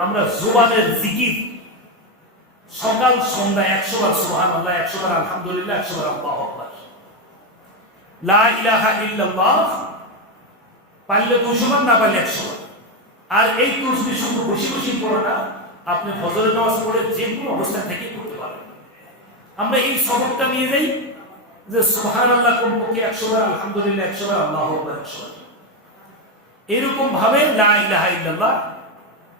আমরা জোবানের জিকির। সকাল, সন্ধ্যা একশো বার সুবহান আল্লাহ একশো বার আলহামদুলিল্লাহ একশো বার আল্লাহ লা ইলাহা ইল্লাল্লাহ, পারলে দুশো বার না পারলে একশো বার আর এই শুধু বসে বসে পড়ে না আপনি ফজরের নামাজ পড়ে যে কোনো অবস্থান থেকে করতে পারেন। আমরা এই সবকটা নিয়ে যাই যে সুবহান আল্লাহ কমপক্ষে একশো বার আলহামদুলিল্লাহ একশো বার আল্লাহ আকবার একশো বার এরকম ভাবে লা ইলাহা ইল্লাল্লাহ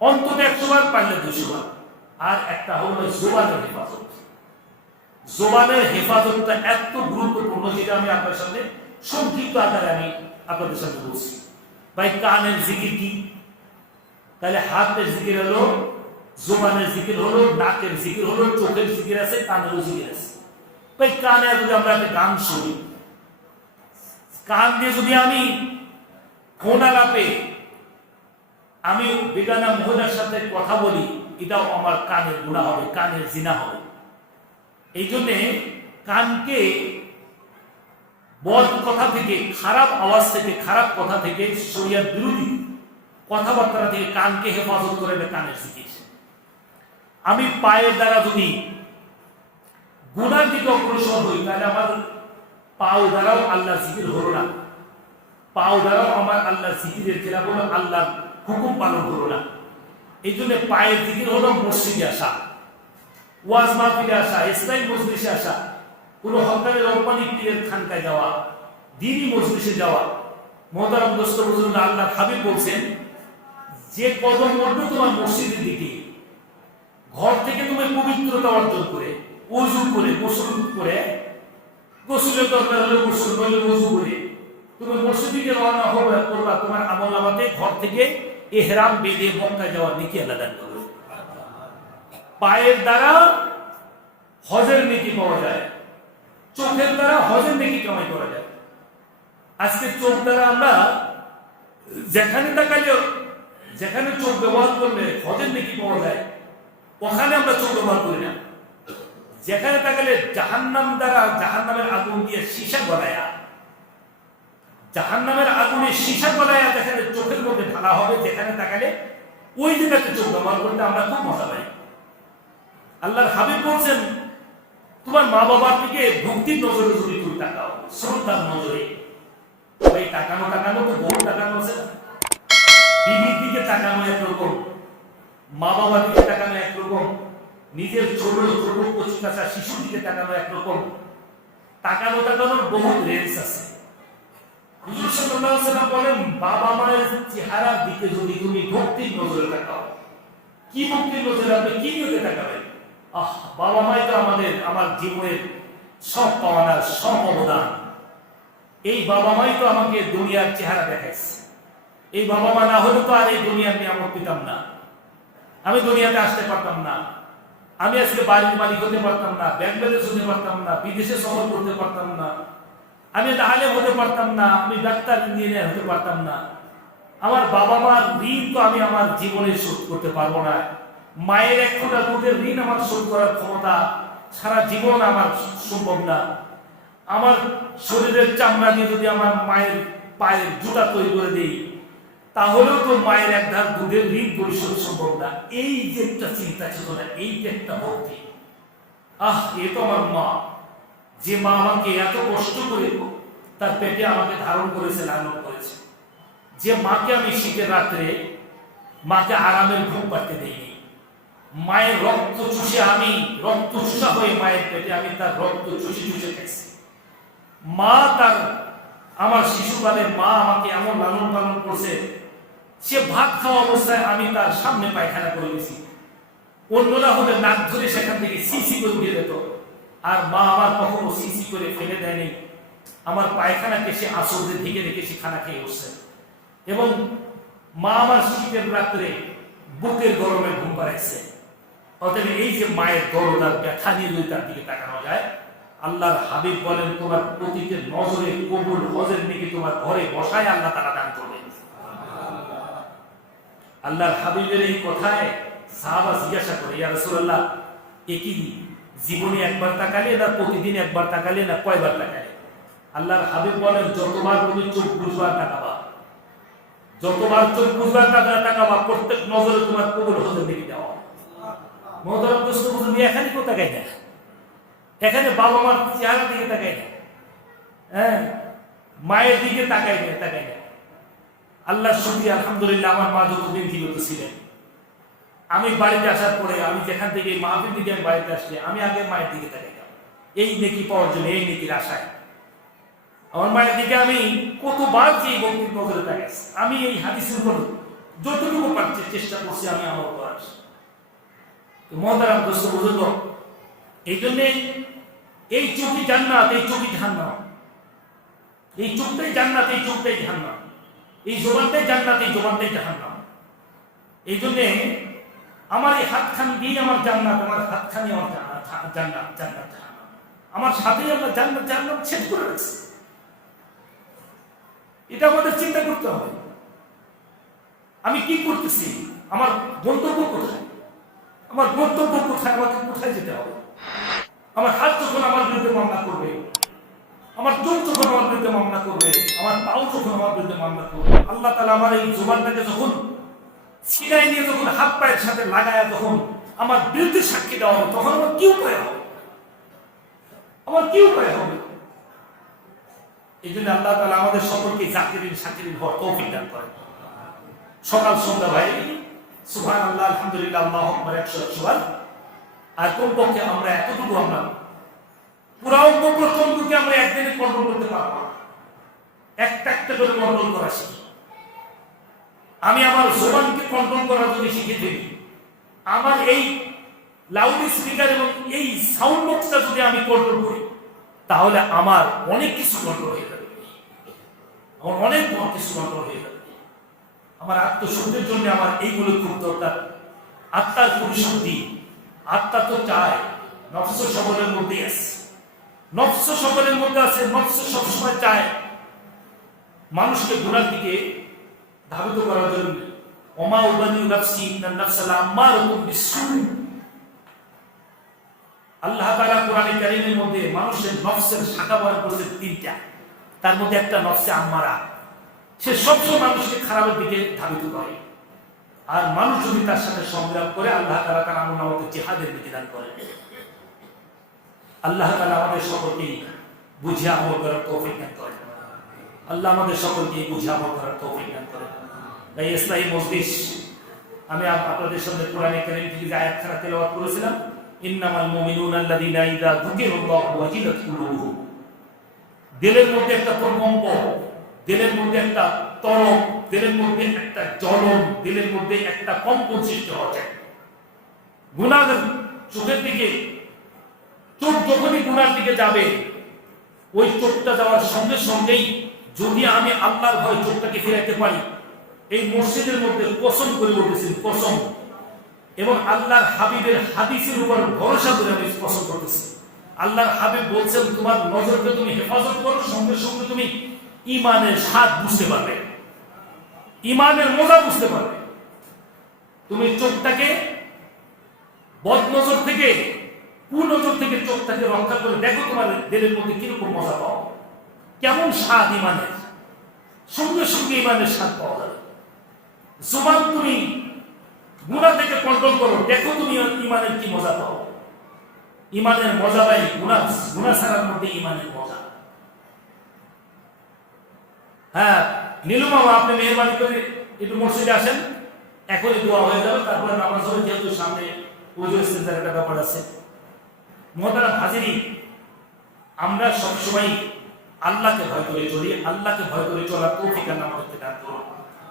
অন্তত একশো বার পারলে দুশো বার আর একটা হলো জোবানের হেফাজত। জোবানের হেফাজতটা এত গুরুত্বপূর্ণ যেটা আমি আপনার সামনে সংক্ষিপ্ত আকারে আমি আপনাদের সাথে বলছি। ভাই, কানের জিকির কি? তাহলে হাতের জিকির হলো, জোবানের জিকির হলো, নাকের জিকির হলো, চোখের জিকির আছে, কানেরও জিকির আছে। ভাই, কানে যদি আমরা একটা গান শুনি, কান দিয়ে যদি আমি ফোন আলাপে আমি বেগানা মহিলার সাথে কথা বলি, এটাও আমার কানের গুণা হবে, কানের জিনা হবে। এই জন্যে কানকে বদ কথা থেকে, খারাপ আওয়াজ থেকে, খারাপ কথা থেকে, শরিয়ার বিরোধী কথাবার্তা থেকে কানকে হেফাজত করে এটা কানের শিখিয়েছে আমি পায়ের দ্বারা যদি গুণার দিকে অগ্রসর হই তাহলে আমার পাও দ্বারাও আল্লাহ জিকির হলো না। পাও দ্বারাও আমার আল্লাহ জিকিরের খেলা হলো আল্লাহ হুকুম পালন করো না। এই জন্য পায়ের জিকির হলো মসজিদে আসা। ওয়াজ মাহফিলে আসা, ইসলামী মজলিসে আসা। কোন হকারের রব্বানি পীরের খানকায় যাওয়া, দিনই মজলিসে যাওয়া। মোহতারাম দোস্ত বুজুর্গ আল্লাহ হাবিব বলছেন, যে কদম মরবে তোমার মসজিদের দিকে। ঘর থেকে তুমি পবিত্রতা অর্জন করে ওজু করে, গোসল করে, গোসলের দরকার হলে গোসল করলে ওজু করে। তুমি মসজিদে রওনা হবে, করবা। তোমার আমল নামাতে ঘর থেকে এহরাম বেঁধে মক্কায় যাওয়ার নীতি আল্লাহ দান করবে। পায়ের দ্বারা হজের নীতি পাওয়া যায়, চোখের দ্বারা হজের নীতি কামাই করা যায়। আজকে চোখ দ্বারা আমরা যেখানে তাকালে যেখানে চোখ ব্যবহার করলে হজের নীতি পাওয়া যায়, ওখানে আমরা চোখ ব্যবহার করি না। যেখানে তাকালে জাহান্নাম দ্বারা জাহান্নামের আগুন দিয়ে সীসা গলায়া জাহান নামের আগুনে সীসা গলায় যেখানে চোখের মধ্যে ঢালা হবে, যেখানে তাকালে ওই জায়গাতে চোখ ব্যবহার করতে আমরা খুব মজা পাই। আল্লাহর হাবিব বলছেন, তোমার মা বাবার দিকে ভক্তির নজরে যদি তুমি তাকাও, শ্রদ্ধার নজরে ওই তাকানো তাকানো তো বহু তাকানো আছে না? বিবির দিকে তাকানো একরকম মা বাবার দিকে তাকানো একরকম, নিজের ছোট ছোট কচি কাঁচা শিশুর দিকে তাকানো একরকম, তাকানো তাকানোর বহু রেঞ্জ আছে। বলেন, বাবা মায়ের চেহারার দিকে যদি তুমি ভক্তির নজরে তাকাও, কি ভক্তির নজরে আপনি কি নিয়ে তাকাবেন? আহ, বাবা মাই তো আমাদের, আমার জীবনের সব পাওয়ানার সব অবদান। এই বাবা মাই তো আমাকে দুনিয়ার চেহারা দেখাইছে। এই বাবা মা না হলে তো আর এই দুনিয়ার নিয়ামত পেতাম না। আমি দুনিয়াতে আসতে পারতাম না। আমি আজকে বাড়ির মালিক হতে পারতাম না বাংলাদেশ হতে পারতাম না, বিদেশে সফর করতে পারতাম না। আমি আলেম হতে পারতাম না, আমি ডাক্তার, ইঞ্জিনিয়ার হতে পারতাম না। আমার বাবা মার ঋণ তো আমি আমার জীবনে শোধ করতে পারব না। মায়ের এক ফোঁটা দুধের ঋণ আমার শোধ করার ক্ষমতা সারা জীবন আমার সম্ভব না। আমার শরীরের চামড়া দিয়ে যদি আমার মায়ের পায়ের জুতা তৈরি করে দেই, তাহলেও তো মায়ের এক ধার দুধের ঋণ পরিশোধ সম্ভব না। এই যে একটা চিন্তা চেতনা এই যে একটা ভক্তি। আহ, এ তো আমার মা। যে মা আমাকে এত কষ্ট করে তার পেটে আমাকে ধারণ করেছে, লালন করেছে। যে মাকে আমি শীতের রাত্রে মাকে আরামের ঘুম পাড়তে দেইনি। মায়ের রক্ত চুষে আমি, রক্ত চুষা হয়ে মায়ের পেটে আমি তার রক্ত চুষে চুষে খেয়েছি মা তার, আমার শিশুকালে মা আমাকে এমন লালন পালন করছে, সে ভাত খাওয়া অবস্থায় আমি তার সামনে পায়খানা করে গেছি অন্যরা হলে নাক ধরে সেখান থেকে সিসি করে উঠে যেত আর মা আমার কখনো সিসি করে ফেলে দেয়নি। আমার পায়খানাকে সে আসরে ঢেকে রেখে সে খানা খেয়ে বসছে। এবং মা আমার শীতের রাত্রে বুকের গরমে ঘুম পাড়াইছে। অতএব এই যে মায়ের দরদ আর ব্যথা নিয়ে যদি তার দিকে তাকানো যায়, আল্লাহর হাবিব বলেন, তোমার প্রতিটি নজরে কবুল হজের দিকে তোমার ঘরে বসায় আল্লাহ তারা দান করবেন। আল্লাহর হাবিবের এই কথায় সাহাবা জিজ্ঞাসা করে, ইয়া রাসূলুল্লাহ একই জীবনে একবার তাকালে না প্রতিদিন একবার তাকালে না কয়বার তাকালে? আল্লাহর হাবিব বলেন, যতবার তুমি চোখ বুঝবার তাকাবা, যতবার চোখ বুঝবার টাকা টাকা বা প্রত্যেক নজরে তোমার কবুল হতে দেখে যাওয়া মহতরম দোস্ত বুঝুন এখানে কোথায় তাকাই না? এখানে বাবা মার চেহারা দিকে তাকাই না? হ্যাঁ? মায়ের দিকে তাকাই না তাকাই না? আল্লাহ শুক্রিয়া, আলহামদুলিল্লাহ, আমার মা যতদিন জীবিত ছিলেন আমি বাড়িতে আসার পরে আমি যেখান থেকে মাহফিল দিকে আমি বাড়িতে আসলে আমি আগে মায়ের দিকে তাকাইতাম এই নেকি পাওয়ার জন্য, এই নেকির আশায়। আমার মায়ের দিকে আমি কতবার যে বক্তির নজরে তাকাইছি। আমি এই হাদিসের উপর যতটুকু পারছি চেষ্টা করছি, আমি আমার করার তো মহতারাম দোস্ত বুঝল এই জন্যে এই চোখই জান্নাত, এই চোখই জাহান্নাম। এই চোখটাই জান্নাত, এই চোখটাই জাহান্নাম। এই জোবানটাই জান্নাত, এই জোবানটাই জাহান্নাম। এই জন্যে আমার এই হাতখানি দিয়েই আমার জান্নাত, আমার হাতখানি আমার জান্নাত জান্নাত আমার সাথেই আমরা জান্নাত জান্নাত ছেদ করে রাখছি। এটা আমাদের চিন্তা করতে হবে। আমি কি করতেছি? আমার গন্তব্য কোথায়? আমার গন্তব্য কোথায়? আমাকে কোথায় যেতে হবে? আমার হাত যখন আমার বিরুদ্ধে মামলা করবে, আমার চোখ যখন আমার বিরুদ্ধে মামলা করবে, আমার পাও যখন আমার বিরুদ্ধে মামলা করবে, আল্লাহ তালা আমার এই জোবানটাকে যখন সিনাই নিয়ে যখন হাত পায়ের সাথে লাগায় যখন আমার বিরুদ্ধে সাক্ষী দেওয়া হবে, তখন আমার কি উপায় হবে? আমার কি উপায় হবে? এই জন্য আল্লাহ তালা আমাদের সকলকে জাকিরিন সাকিরিন হওয়ার তৌফিক দান করেন। সকাল সন্ধ্যা ভাই সুবহান আল্লাহ আলহামদুলিল্লাহ, আল্লাহ আকবার, একশো একশো বার। আর কমপক্ষে আমরা এতটুকু আমরা পুরা অঙ্গ প্রত্যঙ্গকে আমরা একদিনে কন্ট্রোল করতে পারব। একটা একটা করে কন্ট্রোল করা শিখি। আমি আমার জোবানকে কন্ট্রোল করা যদি শিখে ফেলি আমার এই লাউড স্পিকার এবং এই সাউন্ড বক্সটা যদি আমি কন্ট্রোল করি, তাহলে আমার অনেক কিছু কন্ট্রোল হয়ে যাবে। আমার অনেক বড় কিছু কন্ট্রোল হয়ে যাবে। আমার আত্মশুদ্ধির জন্য আমার এইগুলো খুব দরকার। আত্মার পরিশুদ্ধি আত্মা তো চায়। নফস সকলের মধ্যে আছে। নফস সকলের মধ্যে আছে। নফস সবসময় চায়। মানুষকে গুণার দিকে ধাবিত করার জন্য। উবানি আল্লাহ কোরআনে মধ্যে মানুষের নফসের শাখা তিনটা। তার মধ্যে একটা নফসে আম্মারা। সে মানুষকে খারাপের দিকে ধাবিত করে। আর মানুষ যদি তার সাথে সংগ্রাম করে, আল্লাহ তালা তার আমল নামাতে জেহাদের দিকে দান করে। আল্লাহ তালা আমাদের সকলকে বুঝে আমল করার তৌফিক করে আল্লাহ আমাদের সকলকে বুঝে করার তৌফিক দান করে তাই ইসলামী মজলিস, আমি আপনাদের সামনে কোরআনে কারীম থেকে যে আয়াতখানা তেলাওয়াত করেছিলাম, ইন্নামাল মুমিনুনা আল্লাযীনা ইযা যুকিরাল্লাহু ওয়াজিলাত কুলুবুহুম। দিলের মধ্যে একটা প্রকম্প, দিলের মধ্যে একটা তরক দিলের মধ্যে একটা জ্বলন, দিলের মধ্যে একটা কম্পন সৃষ্টি হচ্ছে গুণার চোখের দিকে, চোখ যখনই গুণার দিকে যাবে, ওই চোখটা যাওয়ার সঙ্গে সঙ্গেই যদি আমি আল্লাহর ভয় চোখটাকে ফেরাতে পারি, এই মসজিদের মধ্যে কসম করে বলতেছেন কসম। এবং আল্লাহর হাবিবের হাদিসের উপর ভরসা করে আমি কসম করতেছি। আল্লাহর হাবিব বলছেন, তোমার নজরকে তুমি হেফাজত করো, সঙ্গে সঙ্গে তুমি ইমানের স্বাদ বুঝতে পারবে। ইমানের মজা বুঝতে পারবে। তুমি চোখটাকে বদ নজর থেকে, কুনজর থেকে চোখটাকে রক্ষা করে দেখো তোমার দিলের মধ্যে কীরকম মজা পাও। কেমন স্বাদ ইমানের? সঙ্গে সঙ্গে ইমানের স্বাদ পাওয়া যাবে জোবান তুমি গুণা থেকে কন্ট্রোল করো, দেখো তুমি ইমানের কি মজা পাও। ইমানের মজা ভাই, গুণা গুণা ছাড়ার মধ্যে ইমানের মজা। হ্যাঁ নীলু মামা আপনি মেহরবানি করে একটু মসজিদে আসেন, এখনই দোয়া হয়ে যাবে, তারপরে নামাজ হবে, যেহেতু সামনে ইস্তেন্দার একটা ব্যাপার আছে। মহতারা হাজিরি, আমরা সবসময় আল্লাহকে ভয় করে চলি, আল্লাহকে ভয় করে চলার তৌফিক আল্লাহ আমাদেরকে দান করুন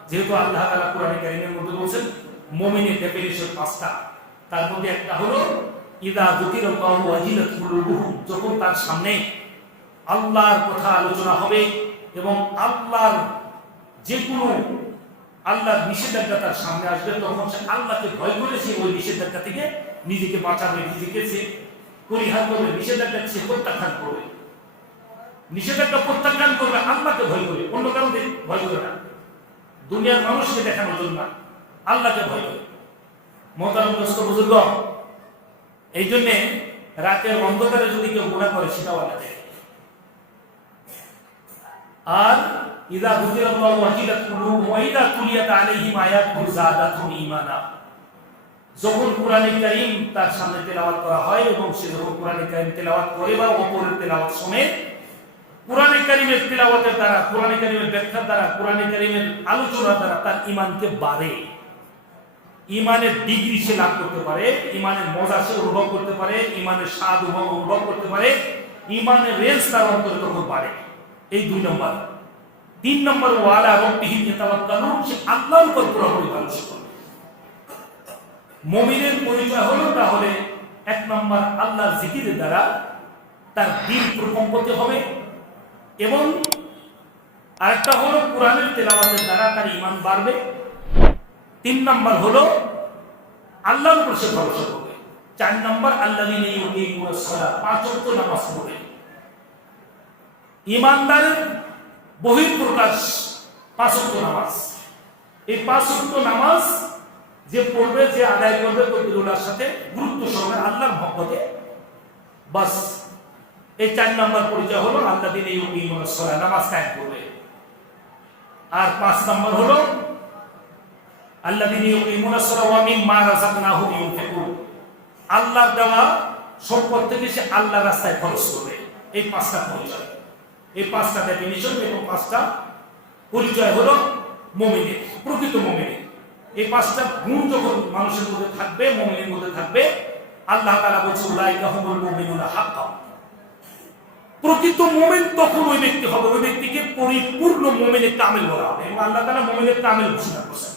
যেহেতু আল্লাহ তাআলা কোরআনে কারীমের মধ্যে বলছেন, মুমিনের ডেফিনিশন পাঁচটা। তার মধ্যে একটা হলো, ইদা যুকিরাল্লাহু ওয়াজিলাত যখন তার সামনে আল্লাহর কথা আলোচনা হবে এবং আল্লাহর যে কোনো আল্লাহর নিষেধাজ্ঞা তার সামনে আসবে, তখন সে আল্লাহকে ভয় করে সে ওই নিষেধাজ্ঞা থেকে নিজেকে বাঁচাবে, নিজেকে সে পরিহার করবে, নিষেধাজ্ঞা সে প্রত্যাখ্যান করবে। নিষেধাজ্ঞা প্রত্যাখ্যান করবে, আল্লাহকে ভয় করে, অন্য কাউকে ভয় করে না। দুনিয়ার মানুষকে দেখানোর জন্য আল্লাহকে ভয় করে। মতানগ্রস্ত বুজুর্গ এই জন্যে রাতের অন্ধকারে যদি কেউ গুণা করে, সেটাও আল্লাহ আর ইদা যুকিরাল্লাহু ওয়াজিলাত কুলুবুহুম, ওয়া আলাইহিম ঈমানা। যখন কোরআনে কারীম তার সামনে তেলাওয়াত করা হয় এবং সে যখন কোরআনে কারীম তেলাওয়াত করে বা অপরের তেলাওয়াত শুনে কোরআনে কারীমের তেলাওয়াতের দ্বারা, কোরআনে কারীমের ব্যাখ্যার দ্বারা, কোরআনে কারীমের আলোচনার দ্বারা তার ইমানকে বাড়ে। ইমানের ডিগ্রি সে লাভ করতে পারে ইমানের মজা সে অনুভব করতে পারে ইমানের স্বাদ অনুভব করতে পারে ইমানের রেঞ্জ তার অন্তরে তখন বাড়ে। এই দুই নম্বর। তিন নম্বর, ওয়ালা রব্বিহিম ইয়াতাওয়াক্কালুন সে আল্লাহর উপর পুরোপুরি ভরসা করে মুমিনের পরিচয় হলো তাহলে এক নম্বর আল্লাহ জিকিরের দ্বারা তার দিল প্রকম্পতে হবে এবং আরেকটা হলো কোরআনের তেলাওয়াতের দ্বারা তার ইমান বাড়বে। তিন নম্বর হলো আল্লাহর উপর সে ভরসা করবে। চার নম্বর আল্লাহ পাঁচ অক্ট নামাজ পড়বে। ইমানদারের বহিঃপ্রকাশ পাঁচ অক্ট নামাজ। এই পাঁচ অক্ট নামাজ যে পড়বে, যে আদায় করবে কবিরুল্লাহর সাথে গুরুত্ব সহকারে আল্লাহর মহব্বতে, বাস এই চার নম্বর পরিচয় হলো আল্লাহ দিন এই নামাজ কায়েম করবে। আর পাঁচ নম্বর হলো আল্লাযীনা ইউকিমুনা সলাতা ওয়া মিম্মা রাযাকনাহুম ইউনফিকুন। আল্লাহর দেওয়া সম্পদ থেকে সে আল্লাহর রাস্তায় খরচ করবে। এই পাঁচটা পরিচয়। এই পাঁচটা ডেফিনিশন এবং পাঁচটা পরিচয় হলো মুমিনের, প্রকৃত মুমিনের। এই পাঁচটা গুণ যখন মানুষের মধ্যে থাকবে, মমিনের মধ্যে থাকবে, আল্লাহ তাআলা বলছে, উলাইকা হুমুল মুমিনুনা হাক্কান প্রকৃত মোমেন তখন ওই ব্যক্তি হবে। ওই ব্যক্তিকে পরিপূর্ণ মোমেনের কামেল বলা হবে। এবং আল্লাহ তাআলা মোমেনের কামেল ঘোষণা করছেন।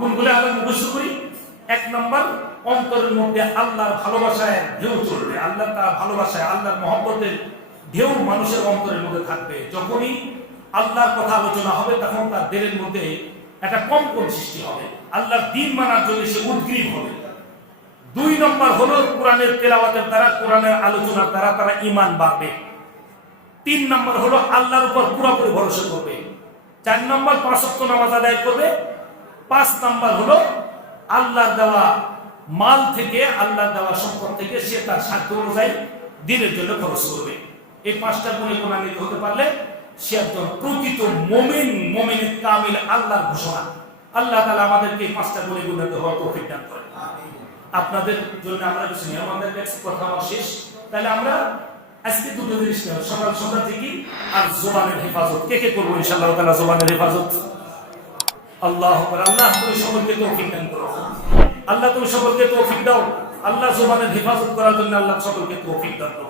গুণগুলো আমরা মুখস্থ করি। এক নম্বর, অন্তরের মধ্যে আল্লাহর ভালোবাসায় ঢেউ চলবে। আল্লাহ তার ভালোবাসায়, আল্লাহর মহব্বতের ঢেউ মানুষের অন্তরের মধ্যে থাকবে। যখনই আল্লাহর কথা আলোচনা হবে, তখন তার দেহের মধ্যে একটা কম্পন সৃষ্টি হবে। আল্লাহর দিন মানার জন্য সে উদ্গ্রীব হবে। দুই নম্বর হলো কোরআনের তেলাওয়াতের দ্বারা, কোরআনের আলোচনার দ্বারা তারা ইমান বাড়বে। তিন নম্বর হলো আল্লাহর উপর পুরোপুরি ভরসা করবে। চার নম্বর পাঁচত্ব নামাজ আদায় করবে। পাঁচ নাম্বার হলো আল্লাহর দেওয়া মাল থেকে, আল্লাহর দেওয়া সম্পদ থেকে সে তার সাধ্য অনুযায়ী দিনের জন্য খরচ করবে। এই পাঁচটা গুণে গুণান্বিত হতে পারলে সে একজন প্রকৃত মোমেন, মোমেনের কামিল আল্লাহর ঘোষণা। আল্লাহ তালা আমাদেরকে এই পাঁচটা গুণে গুণান্বিত হওয়ার তৌফিক দান করে আপনাদের জন্য আমরা কিছু নিয়ম আমাদের কাছে কথা শেষ। তাহলে আমরা আজকে দুটো জিনিস নেব সকাল সন্ধ্যা থেকে আর জোবানের হেফাজত। কে কে করব ইনশাআল্লাহ তালা জোবানের হেফাজত? আল্লাহ আল্লাহ তুমি সকলকে তৌফিক দান করো। আল্লাহ তুমি সকলকে তৌফিক দাও। আল্লাহ জোবানের হেফাজত করার জন্য আল্লাহ সকলকে তৌফিক দান করো।